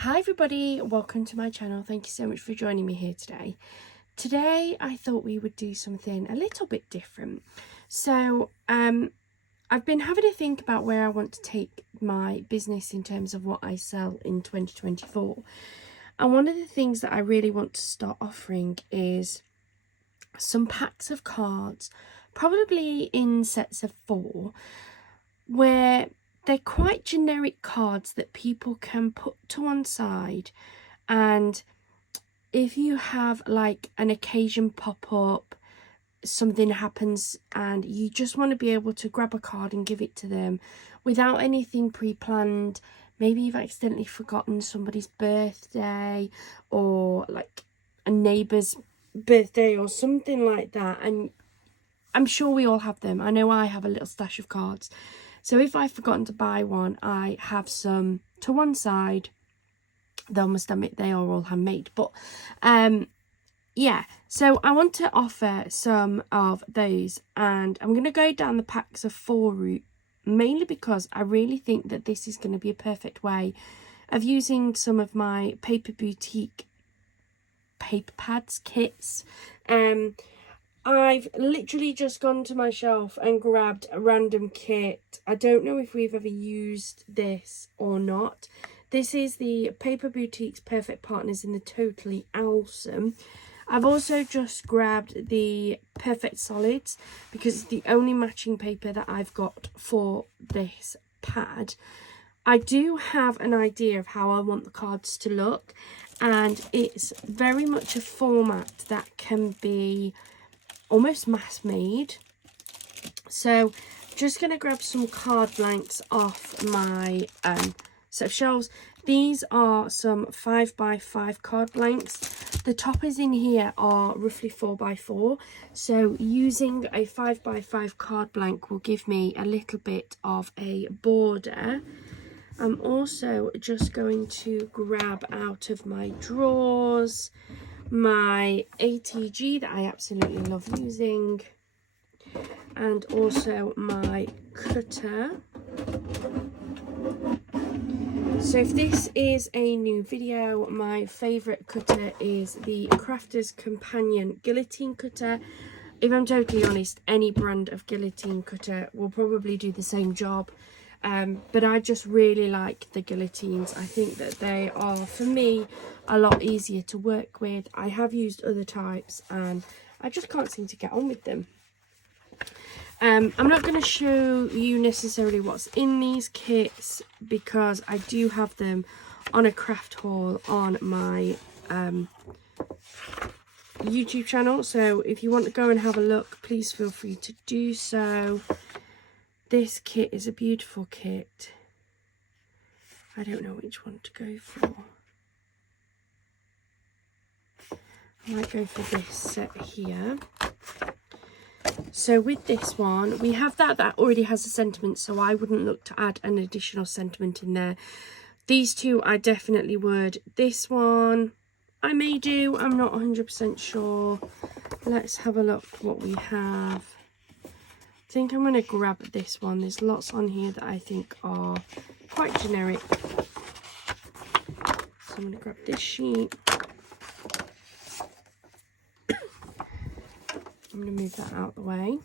Hi everybody, welcome to my channel. Thank you so much for joining me here today. Today I thought we would do something a little bit different. So I've been having to think about where I want to take my business in terms of what I sell in 2024. And one of the things that I really want to start offering is some packs of cards, probably in sets of 4, where they're quite generic cards that people can put to one side, and if you have like an occasion pop up, something happens and you just want to be able to grab a card and give it to them without anything pre-planned. Maybe you've accidentally forgotten somebody's birthday or like a neighbour's birthday or something like that, and I'm sure we all have them. I know I have a little stash of cards. So if I've forgotten to buy one, I have some to one side. Though I must admit they are all handmade. But yeah, so I want to offer some of those, and I'm going to go down the packs of 4 route, mainly because I really think that this is going to be a perfect way of using some of my Paper Boutique paper pads kits. I've literally just gone to my shelf and grabbed a random kit. I don't know if we've ever used this or not. This is the Paper Boutique's Perfect Partners in the Totally Awesome. I've also just grabbed the Perfect Solids because it's the only matching paper that I've got for this pad. I do have an idea of how I want the cards to look, and it's very much a format that can be almost mass made. So just going to grab some card blanks off my set of shelves. These are some 5x5 card blanks. The toppers in here are roughly 4x4, so using a 5x5 card blank will give me a little bit of a border. I'm also just going to grab out of my drawers my ATG that I absolutely love using, and also my cutter. So if this is a new video, my favourite cutter is the Crafter's Companion guillotine cutter. If I'm totally honest, any brand of guillotine cutter will probably do the same job. But I just really like the guillotines. I think that they are, for me, a lot easier to work with. I have used other types and I just can't seem to get on with them. I'm not going to show you necessarily what's in these kits because I do have them on a craft haul on my YouTube channel. So if you want to go and have a look, please feel free to do so. This kit is a beautiful kit. I don't know which one to go for. I might go for this set here. So with this one, we have that already has a sentiment, so I wouldn't look to add an additional sentiment in there. These two I definitely would. This one I may do, I'm not 100% sure. Let's have a look what we have. I think I'm going to grab this one. There's lots on here that I think are quite generic. So I'm going to grab this sheet. I'm going to move that out of the way.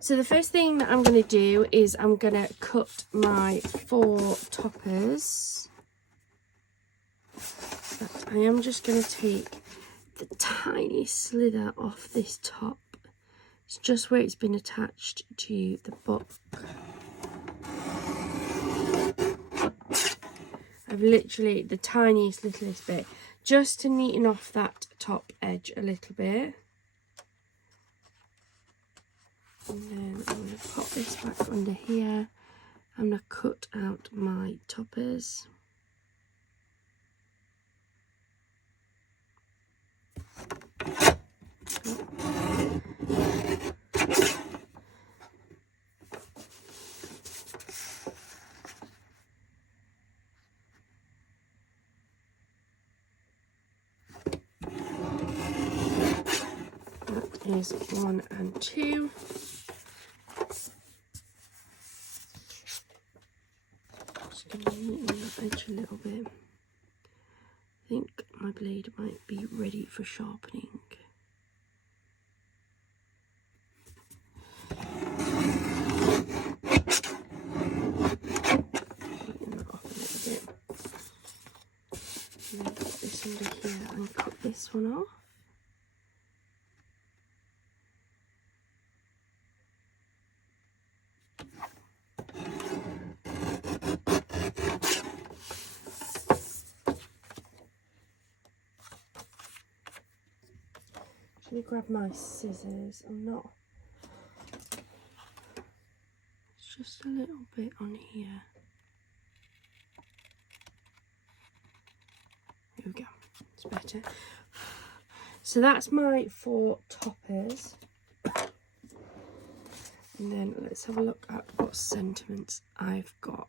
So the first thing that I'm going to do is I'm going to cut my 4 toppers. But I am just going to take the tiny slither off this top. It's just where it's been attached to the book. I've literally the tiniest littlest bit just to neaten off that top edge a little bit. And then I'm going to pop this back under here. I'm going to cut out my toppers. That is 1 and 2. Just going to neaten that edge a little bit. I think my blade might be ready for sharpening. Lighten that off a little bit. And then put this under here and cut this one off. Let me grab my scissors. It's just a little bit on here. There we go. It's better. So that's my 4 toppers. And then let's have a look at what sentiments I've got.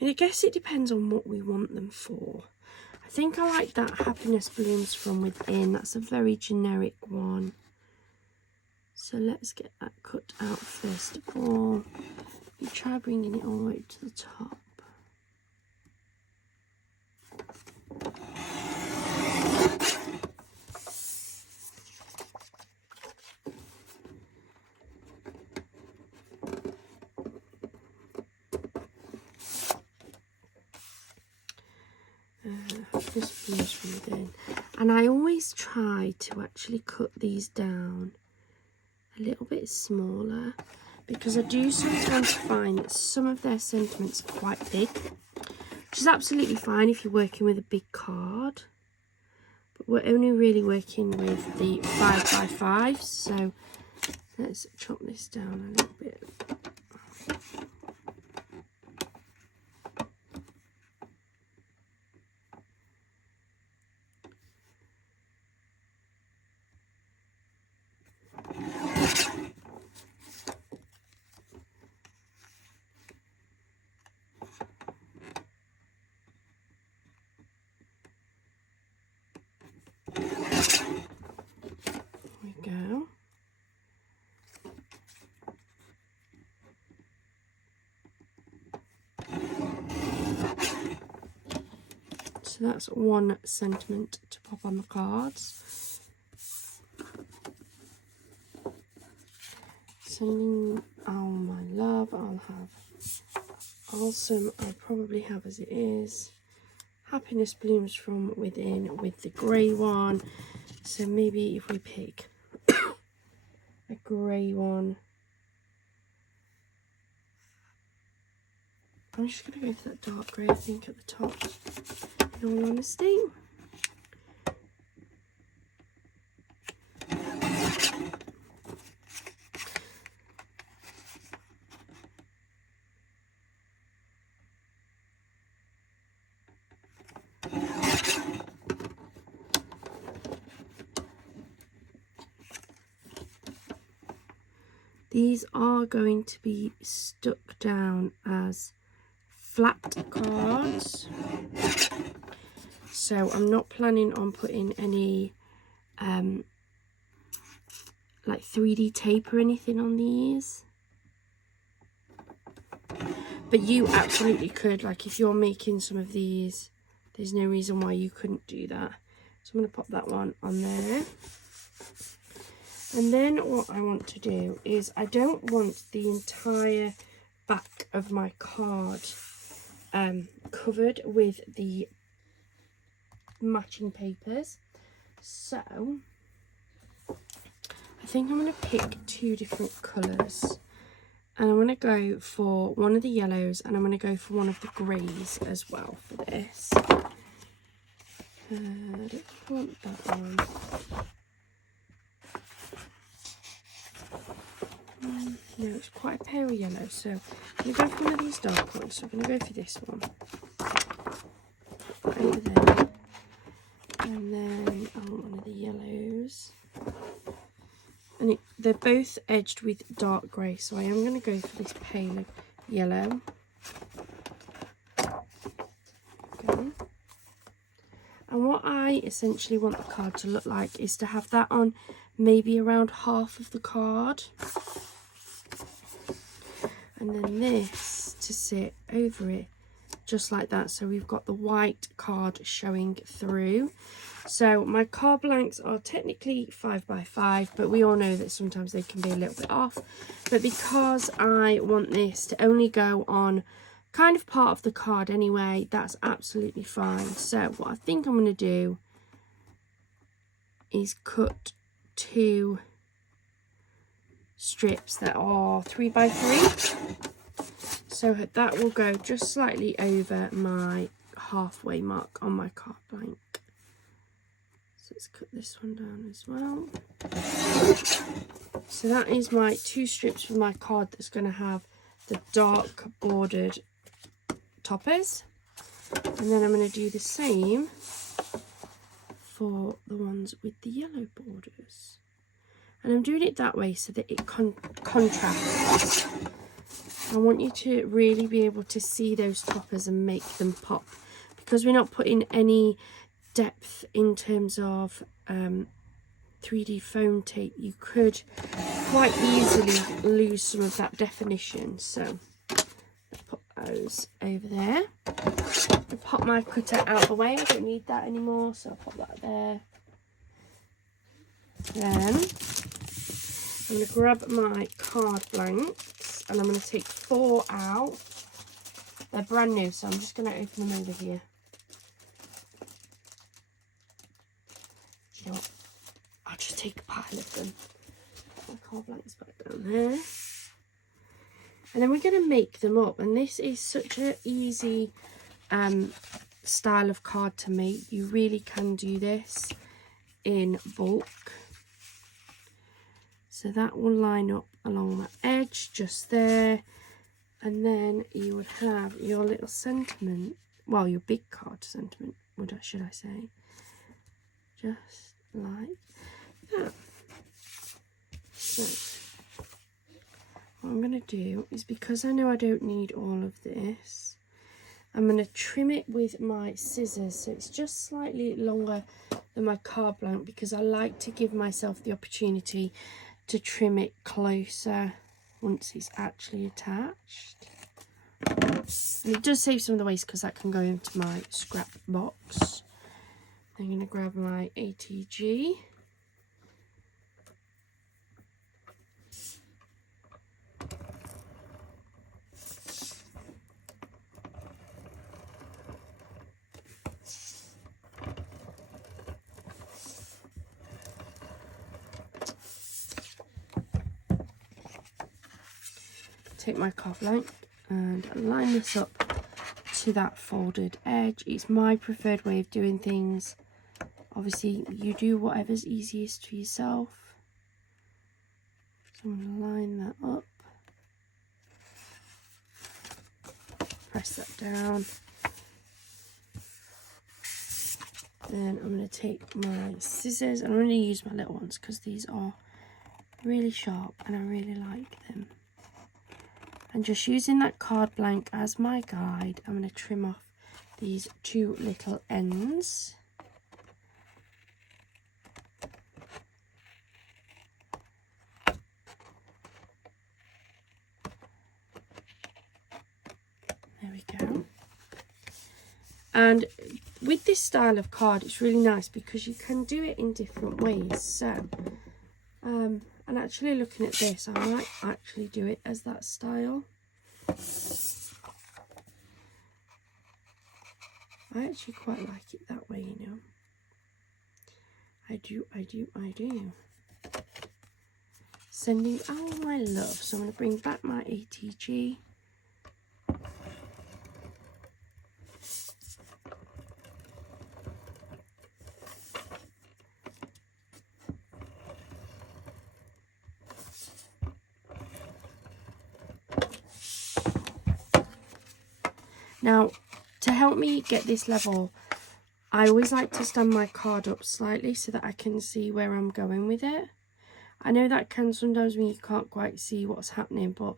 I guess it depends on what we want them for. I think I like that Happiness Blooms From Within. That's a very generic one. So let's get that cut out first of all. You try bringing it all the way to the top. This Blooms From Within. And I always try to actually cut these down a little bit smaller, because I do sometimes find that some of their sentiments are quite big, which is absolutely fine if you're working with a big card, but we're only really working with the 5x5, so let's chop this down a little bit. Go. So that's one sentiment to pop on the cards. Sending all my love. I'll have Awesome. I'll probably have as it is. Happiness Blooms From Within with the grey one. So maybe if we pick a grey one, I'm just going to go for that dark grey, I think, at the top, in all honesty. These are going to be stuck down as flat cards, so I'm not planning on putting any like 3D tape or anything on these, but you absolutely could. Like if you're making some of these, there's no reason why you couldn't do that. So I'm going to pop that one on there. And then what I want to do is, I don't want the entire back of my card covered with the matching papers. So I think I'm going to pick 2 different colours. And I'm going to go for one of the yellows, and I'm going to go for one of the greys as well for this. I don't want that one. No, it's quite a pale yellow, so I'm going to go for one of these dark ones. So I'm going to go for this one. Put that over there. And then I want one of the yellows. And they're both edged with dark grey, so I am going to go for this pale yellow. Okay. And what I essentially want the card to look like is to have that on maybe around half of the card. and then this to sit over it just like that, so we've got the white card showing through. So my card blanks are technically 5 by 5, but we all know that sometimes they can be a little bit off. But because I want this to only go on kind of part of the card anyway, that's absolutely fine. So what I think I'm going to do is cut 2 strips that are 3 by 3. So that will go just slightly over my halfway mark on my card blank. So let's cut this one down as well. So that is my 2 strips for my card that's going to have the dark bordered toppers. And then I'm going to do the same for the ones with the yellow borders. And I'm doing it that way so that it contrasts. I want you to really be able to see those toppers and make them pop, because we're not putting any depth in terms of 3D foam tape. You could quite easily lose some of that definition. So let's put those over there. I pop my cutter out of the way, I don't need that anymore, so I'll pop that there. Then I'm going to grab my card blanks and I'm going to take 4 out. They're brand new, so I'm just going to open them over here. Do you know what? I'll just take a pile of them. Put my card blanks back down there. And then we're going to make them up. And this is such an easy style of card to make. You really can do this in bulk. So that will line up along the edge just there, and then you would have your little sentiment, well, your big card sentiment, should I say, just like that. So what I'm going to do is, because I know I don't need all of this, I'm going to trim it with my scissors so it's just slightly longer than my card blank, because I like to give myself the opportunity to trim it closer once it's actually attached. And it does save some of the waste because that can go into my scrap box. I'm going to grab my ATG. Take my card blank and line this up to that folded edge. It's my preferred way of doing things. Obviously you do whatever's easiest for yourself. So I'm going to line that up, press that down, then I'm going to take my scissors and I'm going to use my little ones because these are really sharp and I really like them. And just using that card blank as my guide, I'm going to trim off these 2 little ends. There we go. And with this style of card, it's really nice because you can do it in different ways. So, and actually looking at this, I might actually do it as that style. I actually quite like it that way, you know. I do. Sending all my love. So I'm going to bring back my ATG. Now, to help me get this level, I always like to stand my card up slightly so that I can see where I'm going with it. I know that can sometimes mean you can't quite see what's happening, but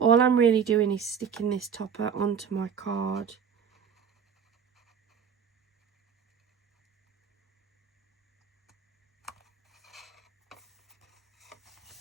all I'm really doing is sticking this topper onto my card.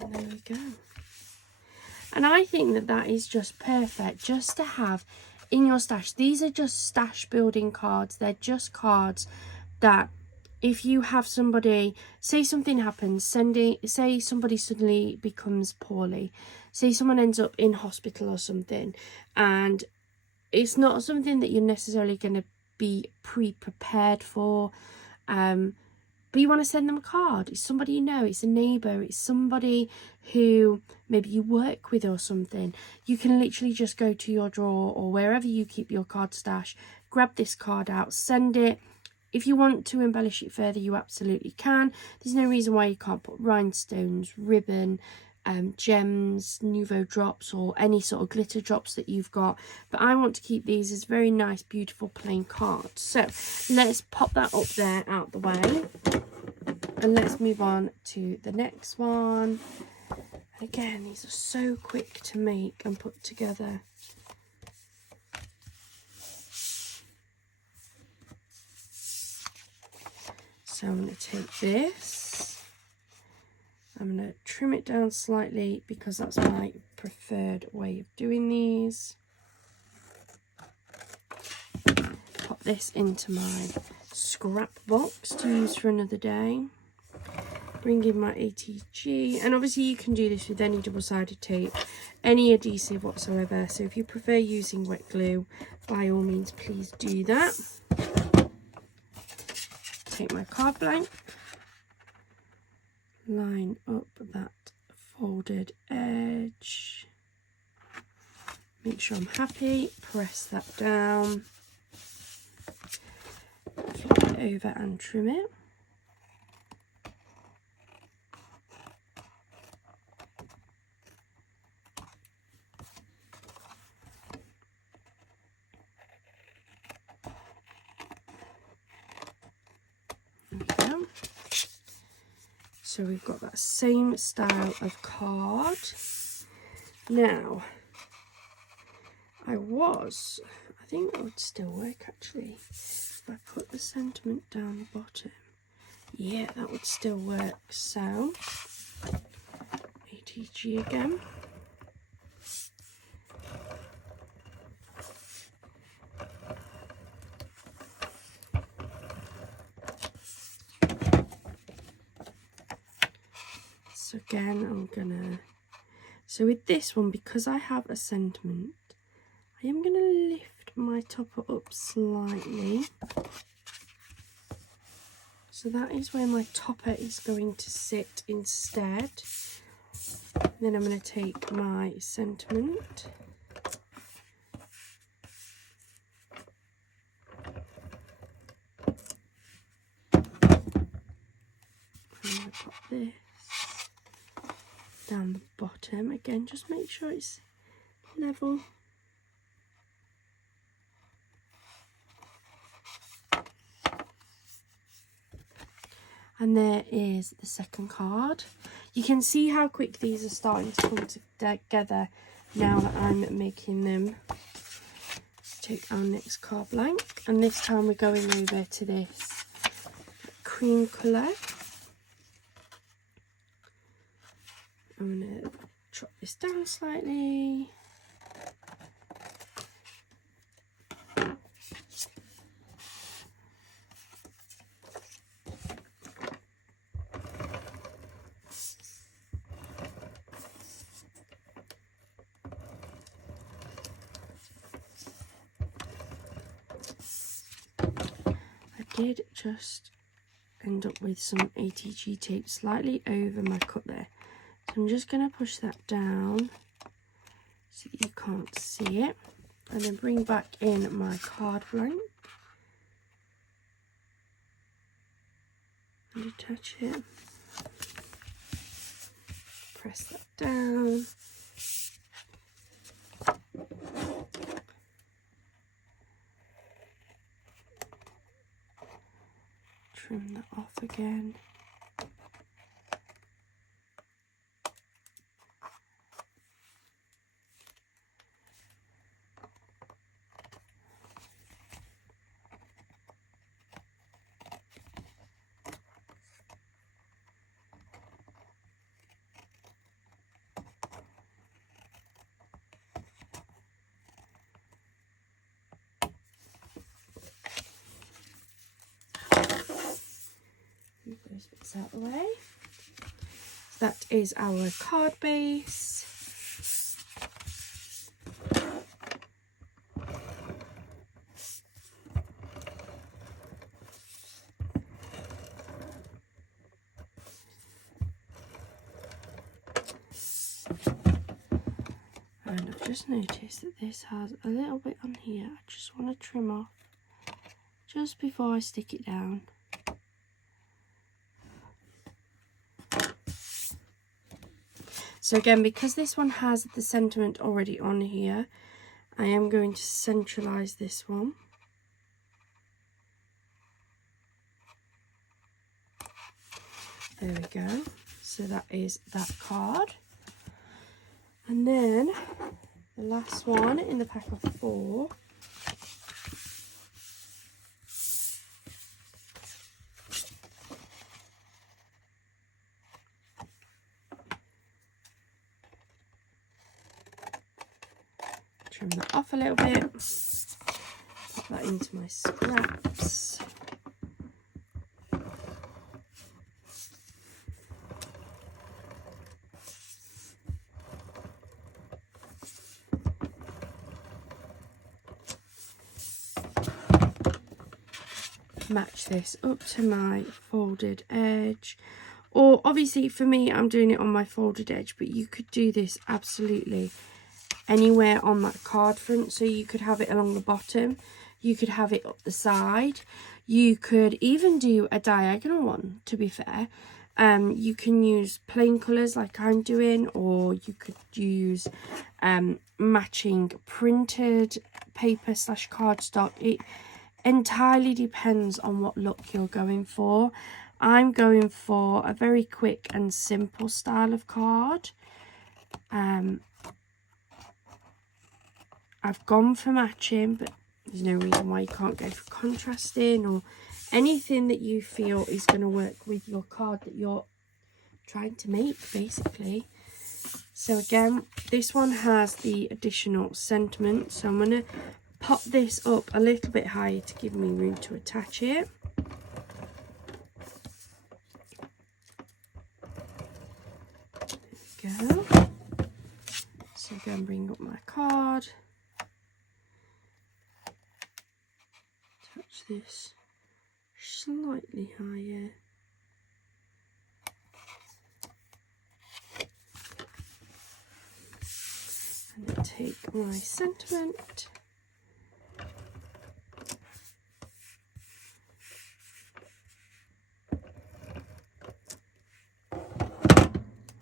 And there we go. And I think that that is just perfect just to have in your stash. These are just stash building cards. They're just cards that if you have somebody, say something happens, say somebody suddenly becomes poorly, say someone ends up in hospital or something, and it's not something that you're necessarily going to be pre-prepared for, but you want to send them a card. It's somebody you know, it's a neighbour, it's somebody who maybe you work with or something. You can literally just go to your drawer or wherever you keep your card stash, grab this card out, send it. If you want to embellish it further, you absolutely can. There's no reason why you can't put rhinestones, ribbon, gems, Nouveau drops, or any sort of glitter drops that you've got. But I want to keep these as very nice, beautiful plain cards. So let's pop that up there out the way. And let's move on to the next one. And again, these are so quick to make and put together. So I'm going to take this, I'm going to trim it down slightly because that's my preferred way of doing these. Pop this into my scrap box to use for another day. Bring in my ATG, and obviously you can do this with any double-sided tape, any adhesive whatsoever. So if you prefer using wet glue, by all means please do that. Take my card blank, line up that folded edge, make sure I'm happy, press that down, flip it over and trim it. So we've got that same style of card. Now, I think that would still work actually. If I put the sentiment down the bottom, yeah, that would still work. So, ATG again. So again, so with this one, because I have a sentiment, I am gonna lift my topper up slightly. So that is where my topper is going to sit instead. Then I'm going to take my sentiment, I'm going to pop this down the bottom. Again, just make sure it's level. And there is the second card. You can see how quick these are starting to come together now that I'm making them. Take our next card blank, and this time we're going over to this cream colour. I'm going to drop this down slightly. I did just end up with some ATG tape slightly over my cut there. So I'm just going to push that down so that you can't see it, and then bring back in my card blank and attach it. Press that down. Trim that off again. this out of the way. That is our card base. And I've just noticed that this has a little bit on here. I just want to trim off just before I stick it down. So again, because this one has the sentiment already on here, I am going to centralise this one. There we go. So that is that card. And then the last one in the pack of 4. Trim that off a little bit. Put that into my scraps. Match this up to my folded edge, or obviously for me I'm doing it on my folded edge, but you could do this absolutely anywhere on that card front. So you could have it along the bottom, you could have it up the side, you could even do a diagonal one, to be fair. You can use plain colours like I'm doing, or you could use matching printed paper / cardstock. It entirely depends on what look you're going for. I'm going for a very quick and simple style of card. I've gone for matching, but there's no reason why you can't go for contrasting or anything that you feel is going to work with your card that you're trying to make, basically. So again, this one has the additional sentiment, so I'm going to pop this up a little bit higher to give me room to attach it. There we go. So again, bring up my card. Touch this slightly higher. And then take my sentiment.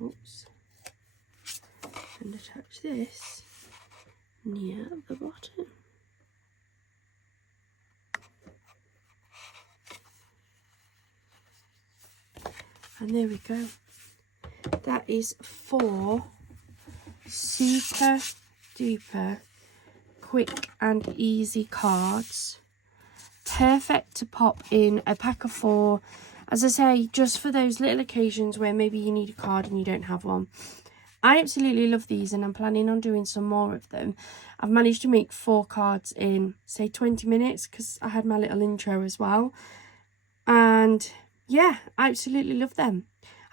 Oops. And attach this near the bottom. And there we go. That is 4 super duper quick and easy cards. Perfect to pop in a pack of 4. As I say, just for those little occasions where maybe you need a card and you don't have one. I absolutely love these, and I'm planning on doing some more of them. I've managed to make 4 cards in, say, 20 minutes because I had my little intro as well. And yeah, I absolutely love them.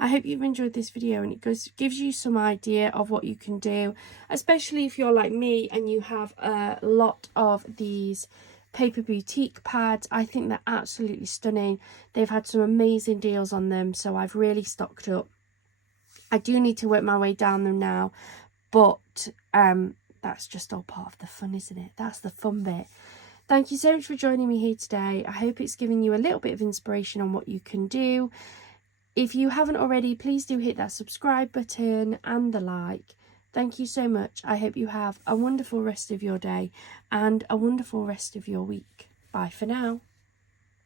I hope you've enjoyed this video, and it gives you some idea of what you can do, especially if you're like me and you have a lot of these paper boutique pads. I think they're absolutely stunning. They've had some amazing deals on them, so I've really stocked up. I do need to work my way down them now, but that's just all part of the fun, isn't it? That's the fun bit. Thank you so much for joining me here today. I hope it's given you a little bit of inspiration on what you can do. If you haven't already, please do hit that subscribe button and the like. Thank you so much. I hope you have a wonderful rest of your day and a wonderful rest of your week. Bye for now.